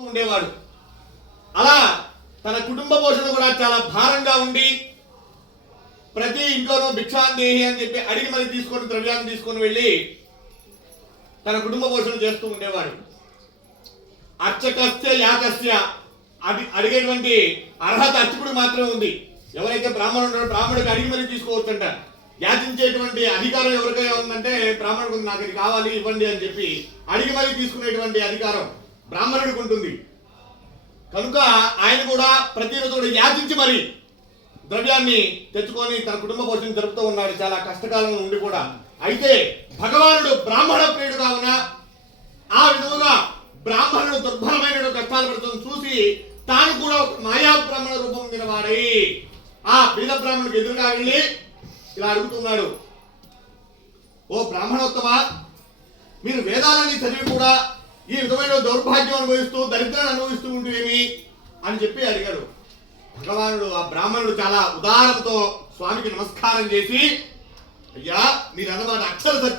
ఉండేవాడు. అలా తన కుటుంబ పోషణ కూడా చాలా భారంగా ఉండి ప్రతి ఇంట్లోనూ భిక్షాందేహి అని చెప్పి అడిగి మరి తీసుకొని ద్రవ్యాన్ని తీసుకొని వెళ్ళి తన కుటుంబ పోషణ చేస్తూ ఉండేవాడు. అర్చకస్య యాకస్య అది అడిగేటువంటి అర్హత అర్చకుడు మాత్రమే ఉంది. ఎవరైతే బ్రాహ్మణుడు బ్రాహ్మణుడికి అడిగి మరి తీసుకోవచ్చంట. యాచించేటువంటి అధికారం ఎవరికైనా ఉందంటే బ్రాహ్మణుడికి నాకు ఇది కావాలి ఇవ్వండి అని చెప్పి అడిగి మరి తీసుకునేటువంటి అధికారం బ్రాహ్మణుడికి ఉంటుంది. కనుక ఆయన కూడా ప్రతిరోజు యాచించి మరి ద్రవ్యాన్ని తెచ్చుకొని తన కుటుంబ పోషణ జరుపుతూ ఉన్నాడు చాలా కష్టకాలం నుండి కూడా. అయితే భగవానుడు బ్రాహ్మణ ప్రియుడు కావున ఆ విధముగా బ్రాహ్మణుడు దుర్భరమైన కష్టాలు పడుతుంది చూసి తాను కూడా ఒక మాయా బ్రాహ్మణ రూపం నిలవాడై ఆ బీద బ్రాహ్మణుడికి ఎదురుగా వెళ్ళి ఇలా అడుగుతున్నాడు, ఓ బ్రాహ్మణోత్తమ, మీరు వేదాలని చదివి కూడా ఈ విధమైన దౌర్భాగ్యం అనుభవిస్తూ దరిద్రాన్ని అనుభవిస్తూ ఉంటేమి అని చెప్పి అడిగాడు. భగవానుడు ఆ బ్రాహ్మణుడు చాలా ఉదారతతో స్వామికి నమస్కారం చేసి, అయ్యా మీరన్నమాట అక్షర సత్యం.